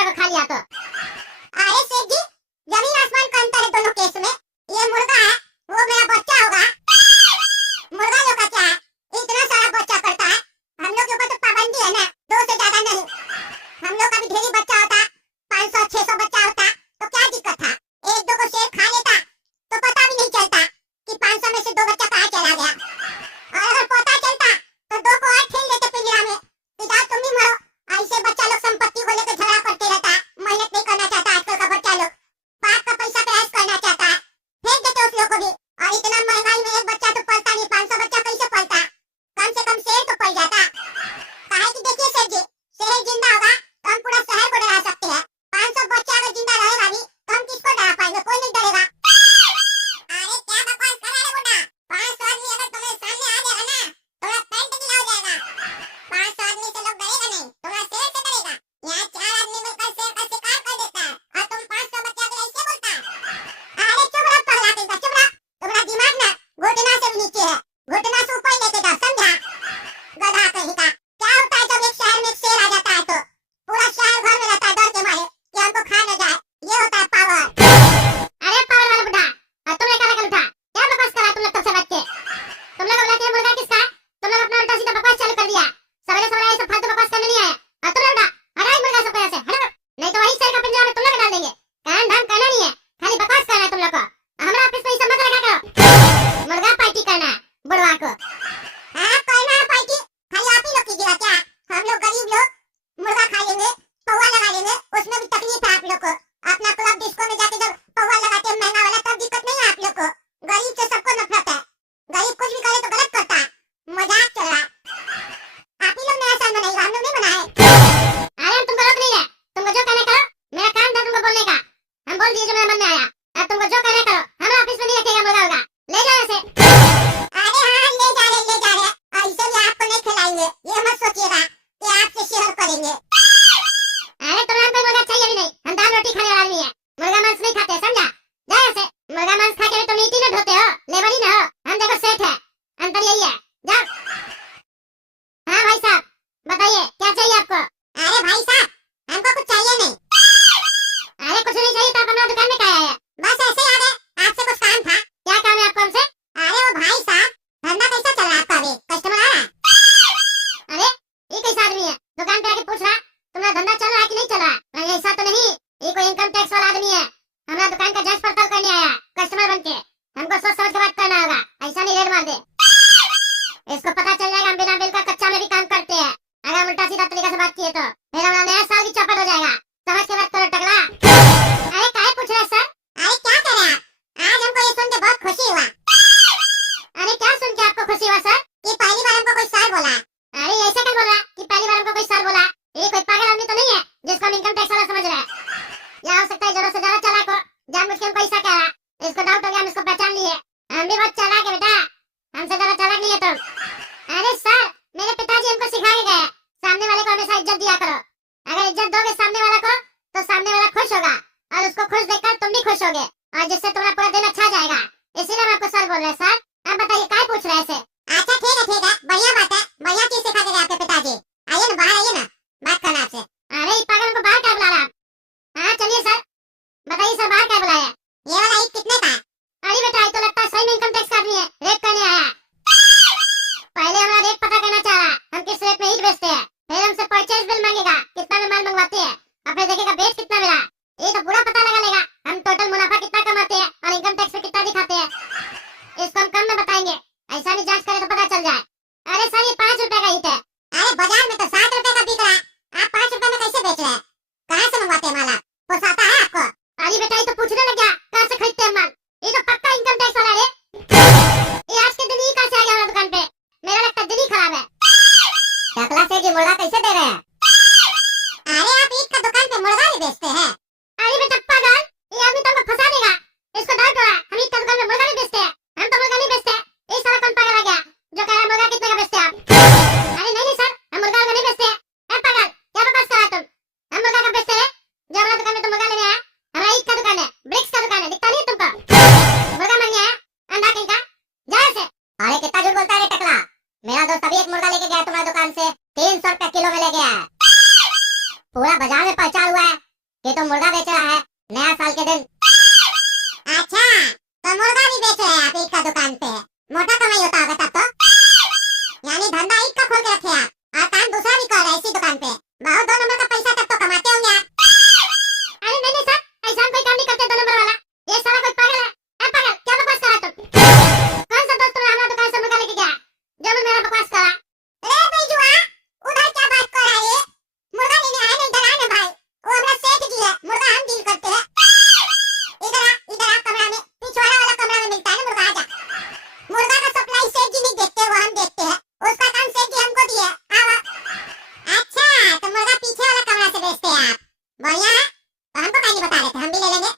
मुर्गा को खा लिया तो। अरे सेठ जी, जमीन आसमान का अंतर है दोनों केस में। ये मुर्गा है, वो मेरा बच्चा होगा। मुर्गा लोग का क्या है, इतना सारा बच्चा करता है। हम लोग के ऊपर तो पाबंदी है ना, 2 से ज्यादा नहीं। हम लोग का भी ढेरी बच्चा होता, 500-600 बच्चा होता तो क्या दिक्कत था। एक दो को शेर खा लेता तो पता भी नहीं चलता कि 500 में से 2 बच्चा कहाँ चला गया। और अगर पता चलता तो 2 को और ठेल देते पिंजरा में कि जाओ तुम भी मरो। ऐसे बच्चा लोग संपत्ति को लेकर झगड़ा करते रहता है, मेहनत नहीं करना चाहता। आजकल का बच्चा लोग बाप का पैसा पे ऐश करना चाहता है, फेंक देते उस लोग को भी। और इतना महंगाई में एक बच्चा तो पलता नहीं, 500 बच्चा कैसे पलता। कम से कम शेर तो पल जाता। काहे कि देखिए सेठ जी, शेर जिंदा होगा तो हम पूरा शहर को डरा सकते हैं। 500 बच्चा अगर जिंदा रहेगा भी तो हम किसको डरा पाएंगे, कोई नहीं डरेगा। अरे क्या बकवास कर रहा है बुड्ढा। 500 आदमी अगर तुम्हारे सामने आ जाएगा ना, तुम्हारा पेट गीला हो जाएगा। 500 आदमी से लोग डरेगा नहीं, तुम्हारा शेर से डरेगा। यहाँ 4 आदमी मिलकर शेर का शिकार कर देता है और तुम 500 बच्चा के ऐसे बोलता है। अरे चुप रहो पगला कहीं का, चुप रहो। तुम्हारा दिमाग ना घुटना से भी नीचे है, घुटना से ऊपर लेके जाओ, समझा? गधा कहीं का। क्या होता है जब एक शहर में एक शेर आ जाता है तो पूरा शहर घर में रहता है डर के मारे कि हमको खा न जाए। ये होता है पावर। अरे पावर वाला बुड्ढा, तुमने क्या लेकर उठा? क्या बकवास करा तुम लोग तब से बच्चे? तुम लोग बोला कि मुर्गा किसका है? तुम लोग अपना उल्टा सीधा बकवास चालू कर दिया। सवेरे सवेरे ऐसे फालतू बकवास करने नहीं आए। और तुम लोग उठा, हटाओ इस मुर्गा सबको यहाँ से, हटाओ। नहीं तो वही शेर का पिंजरा में तुम लोग डाल देंगे। कान धाम करना नहीं है, खाली बकवास करना है तुम लोग को। हमारा ऑफिस में ये सब मत लगा करो। मुर्गा पार्टी करना है बुढ़वा को। हाँ करना है पार्टी, खाली आप ही लोग कीजिएगा क्या? हम लोग गरीब लोग मुर्गा खा लेंगे, पौवा लगा लेंगे, उसमें भी तकलीफ है आप लोग को। अपना क्लब डिस्को में जाके जब पौवा लगाते हैं महंगा वाला, तब दिक्कत नहीं है आप लोग को। गरीब से सबको नफरत है, गरीब कुछ भी करे तो गलत करता है। मजाक चल रहा है। आप ही लोग नया साल मनाइएगा, हम लोग नहीं मनाए। अरे हम तुमको रोक नहीं रहे, तुमको जो कहना करो। मेरा काम था तुमको बोलने का, हम बोल दिए जो मेरे मन में आया। अब तुमको जो कहना करो, हमारे ऑफिस में नहीं रखेगा मुर्गा होगा। ले जाओ ऐसे। अरे हाँ ले जा रहे, ले जा रहे। ऐसे भी आपको नहीं खिलाएंगे, ये मत सोचिएगा कि आपसे शेयर करेंगे। अरे तुम्हें हमको मुर्गा चाहिए भी नहीं, हम दाल रोटी खाने वाला आदमी है। मुर्गा मांस नहीं खाते, समझा? जाओ ऐसे। मुर्गा मांस खा के तुम नीति न ढोते हो, लेबर ही न हो। हम देखो सेठ है, अंतर यही है। जाओ। हाँ भाई साहब, बताइए क्या चाहिए आपको? अरे भाई साहब, हमको कुछ चाहिए नहीं। अरे कुछ नहीं चाहिए तो आप हमारा दुकान में क्या आए? बस ऐसे ही आ गए, आपसे कुछ काम था। क्या काम है आपको हमसे? अरे वो भाई साहब, धंधा कैसा चल रहा है आपका अभी? कस्टमर आ रहा है? अरे ये कैसा आदमी है, दुकान पे आके पूछ रहा तुम्हारा धंधा चल रहा है कि नहीं चल रहा है? नहीं ऐसा तो नहीं, ये कोई इनकम टैक्स वाला आदमी है। हमारा दुकान का जांच पड़ताल करने आया कस्टमर बन के। हमको सोच समझ के बात करना होगा, ऐसा नहीं रेड मार दे। इसको पता चल जाएगा हम बिना बिल का कच्चा में भी काम करते हैं। अगर उल्टा सीधा तरीका से बात किए तो फिर हमारा नया साल भी चौपट हो जाएगा। समझ के बात करो टकला। अरे काहे पूछ रहे सर? अरे क्या कर रहे हैं आप? आज हमको ये सुन के बहुत खुशी हुआ। अरे क्या सुन के आपको खुशी हुआ सर? ये पहली बार हमको कोई सर बोला है। अरे ऐसा क्या बोल रहा है कि पहली बार हमको कोई सर बोला? ये कोई पागल आदमी तो नहीं है जिसको हम इनकम टैक्स वाला समझ रहे हैं। या हो सकता है जरूरत से ज्यादा चालाक हो, जानबूझ के हमको ऐसा कह रहा है। इसको डाउट हो गया, हम इसको पहचान लिए। हम भी बहुत चालाक है बेटा, हमसे ज्यादा चालाक नहीं है तुम। अरे सर, मेरे पिताजी हमको सिखा के गए, सामने वाले को हमेशा इज्जत दिया करो। अगर इज्जत दोगे सामने वाला को तो सामने वाला खुश होगा और उसको खुश देखकर तुम भी खुश होगे और जिससे तुम्हारा पूरा दिन अच्छा जाएगा। इसीलिए हम आपको सर बोल रहे हैं। सर अब बताइए क्या पूछ रहे हैं ऐसे? अच्छा ठीक है, बढ़िया बात है। बढ़िया चीज सिखा के गए आपके पिताजी। आइए ना बाहर, आइए ना, बात करना आपसे। अरे ये पागल हमको बाहर क्या बुला रहा है? हाँ चलिए सर, बताइए सर बाहर क्या बुलाया? ये वाला ईद कितने का है? अरे बेटा ये तो लगता है सही में इनकम टैक्स का आदमी है, रेट करने आया है। पहले हमारा रेट पता करना चाह रहा, हम किस रेट में ईद बेचते हैं। फिर हमसे परचेज बिल मांगेगा, कितना में माल मंगवाते हैं, और फिर देखेगा बेच कितना मिला। ये तो पूरा पता लगा लेगा हम टोटल मुनाफा कितना कमाते हैं और इनकम टैक्स में कितना दिखाते हैं। इसको हम कम में बताएंगे, ऐसा नहीं जांच करें तो पता चल जाए। अरे सर ये 5 रुपए का ईद है। अरे बाजार में तो 7 रुपए का बिक रहा है, आप 5 रुपए में कैसे बेच रहे हैं? कहाँ से मंगवाते हैं माल? पोसाता है आपको? अरे बेटा ये तो पूछने लग गया कहाँ से खरीदते हैं माल। ये तो पक्का इनकम टैक्स वाला है। ये आज के दिन ही कहाँ से आ गया हमारे दुकान पे? मेरा लगता है दिन ही खराब है। टकला से जी मुर्गा कैसे दे रहे हैं? अरे आप ईद का दुकान पे मुर्गा भी बेचते हैं? अरे बेटा पागल, ये आदमी तो हमको फंसा देगा। इसको डाउट हो रहा है हम ईद का दुकान में मुर्गा नहीं बेचते हैं। हम तो मुर्गा नहीं बेचते हैं। ये सारा कौन पागल आ गया जो कह रहा है मुर्गा कितने का बेचते हैं आप? अरे नहीं सर, हम मुर्गा नहीं बेचते हैं। ए पागल, क्या बकवास कर रहा है तुम? हम मुर्गा कब बेचते हैं? जो हमारा दुकान में तुम मुर्गा लेने आया, हमारा ईद का दुकान है, ब्रिक्स का दुकान है, दिखता नहीं है तुमको? मुर्गा मांगने आया, अंडा कहीं का, जाओ से। अरे कितना झूठ बोलता है रे टकला। मेरा दोस्त अभी एक मुर्गा लेके गया तुम्हारी दुकान से, 300 रुपए किलो में ले गया है। पूरा बाजार में पहचान हुआ है कि तुम मुर्गा बेच रहा है नया साल के दिन। अच्छा, तो मुर्गा भी बेच रहे हैं आप ईद का दुकान पे। मोटा कमाई होता होगा तब तो। यानी धंधा ईद का खोल के रखे आप और काम दूसरा भी कर रहे हैं इसी दुकान पे। बहुत 2 नंबर का पैसा तब तो कमाते होंगे आप। अरे नहीं सर, ऐसा हम कोई काम नहीं करते 2 नंबर वाला। ये साला कोई पागल है। ए पागल, क्या बकवास कर रहा है तुम? कौन सा दोस्त तुम्हें हमारा दुकान से मुर्गा लेके गया जो मैं मेरा बकवास कर रहा? अरे बेजुआ, उधर क्या बात कर रहा है? मुर्गा लेने आए नहीं, इधर आ ना भाई। वो हमारा सेठ जी है, मुर्गा हम डील करते हैं। इधर आ कमरा में, पिछवाड़ा वाला कमरा में मिलता है ना मुर्गा। आजा। मुर्गा का सप्लाई सेठ जी नहीं देखते, वो हम देखते हैं। उसका काम सेठ जी हमको दिए। आओ। अच्छा, तो मुर्गा पीछे वाला कमरा से बेचते हैं आप। बढ़िया है, तो हमको काहे नहीं बता रहे थे, हम भी ले लेंगे।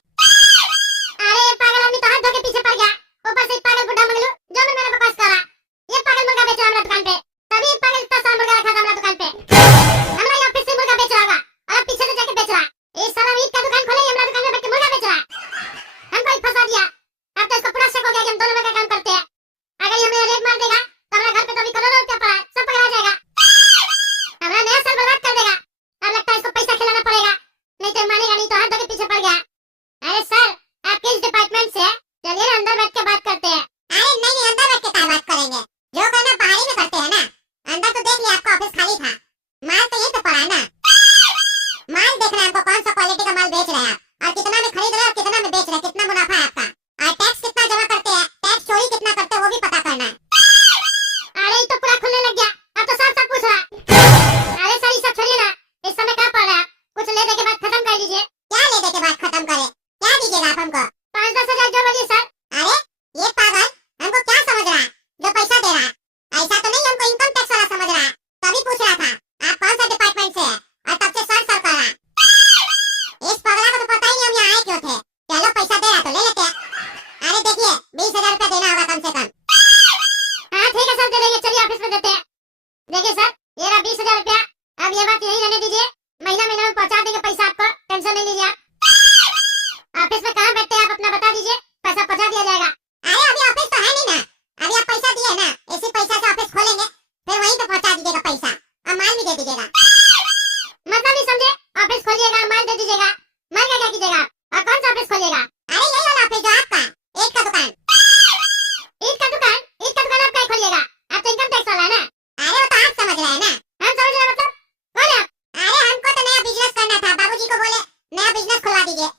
अरे पागल आदमी तो हाथ धो के पीछे पड़ गया। ऊपर से पागल बुड्ढा मंगलू जो मैं मेरा बकवास कर रहा। ये पागल मुर्गा बेच रहा हमारा दुकान पे। तभी पागल इतना सारा मुर्गा रखा था हमारा दुकान पे। हमारा ये ऑफिस से मुर्गा बेच रहा होगा और अब पीछे से जाके बेच रहा। ये साला ईद का दुकान खोले हमारा दुकान में बैठ के मुर्गा बेच रहा। हमको ही फंसा दिया। अब तो इसको पूरा शक हो गया कि हम 2 नंबर का काम करते हैं। अगर ये हमें रेड मार देगा तो हमारा घर पे तो अभी करोड़ों रुपया पड़ा है, सब पकड़ा जाएगा। हमारा नया साल बर्बाद कर देगा। अब लगता है इसको पैसा खिलाना पड़ेगा, नहीं तो मानेगा नहीं। तो हाथ धो के पीछे पड़ गया। अरे सर, आप किस डिपार्टमेंट से हैं? चलिए ना अंदर बैठ के बात करते हैं। अरे नहीं, अंदर बैठ के क्या बात करेंगे? जो करना बाहर में करते हैं ना। अंदर तो देख लिया, आपका ऑफिस खाली था। माल तो यही तो पड़ा है ना। माल देखना है हमको, कौन सा क्वालिटी का माल बेच रहे हैं आप और कितना में खरीद रहे हैं और कितना में बेच रहे हैं, कितना मुनाफा है आपका और टैक्स कितना जमा करते हैं, टैक्स चोरी कितना करते हैं वो भी पता करना है। अरे ये तो पूरा खुलने लग गया। अब तो साफ साफ पूछ रहा। अरे सर ये सब छोड़िए ना, इस समय क्या पढ़ रहे हैं आप? कुछ ले दे के बाद खत्म कर लीजिए। क्या ले दे के बाद खत्म करे? क्या दीजिएगा आप हमको? 5-10 हजार जो बोलिए सर। अरे ये पागल हमको क्या समझ रहा है जो पैसा दे रहा है? ऐसा तो नहीं हमको इनकम टैक्स वाला समझ रहा है। तभी पूछ रहा था आप कौन सा डिपार्टमेंट से है और तब से सर कर रहा है। इस पगला को तो पता ही नहीं हम यहाँ आए क्यों थे। चलो पैसा दे रहा तो ले लेते हैं। अरे देखिए 20,000 रुपया देना होगा कम से कम। हाँ ठीक है सर, दे देंगे। चलिए ऑफिस में देते हैं। देखिए सर, ये रहा 20,000 रुपया। अब ये बात यही रहने दीजिए, महीना महीना में पहुंचा देंगे पैसा आपको, टेंशन नहीं लीजिए आप। ऑफिस में कहाँ बैठते हैं आप अपना बता दीजिए, पैसा पहुंचा दिया जाएगा। अरे अभी ऑफिस तो है नहीं ना। अभी आप पैसा दिए ना, इसी पैसा से ऑफिस खोलेंगे, फिर वहीं पे पहुंचा दीजिएगा पैसा और माल भी दे दीजिएगा। मतलब नहीं समझे? ऑफिस खोलिएगा, माल दे दीजिएगा। माल का क्या कीजिएगा आप? और कौन सा ऑफिस खोलिएगा? अरे यही वाला ऑफिस जो आपका, ईद का दुकान। ईद का दुकान? ईद का दुकान आप क्या खोलिएगा? आप तो इनकम टैक्स वाला है ना। अरे वो तो आप समझ रहे हैं ना। हम समझ रहे हैं मतलब? कौन है आप? अरे हमको तो नया बिजनेस करना था, बाबूजी को बोले नया बिजनेस खुलवा दीजिए।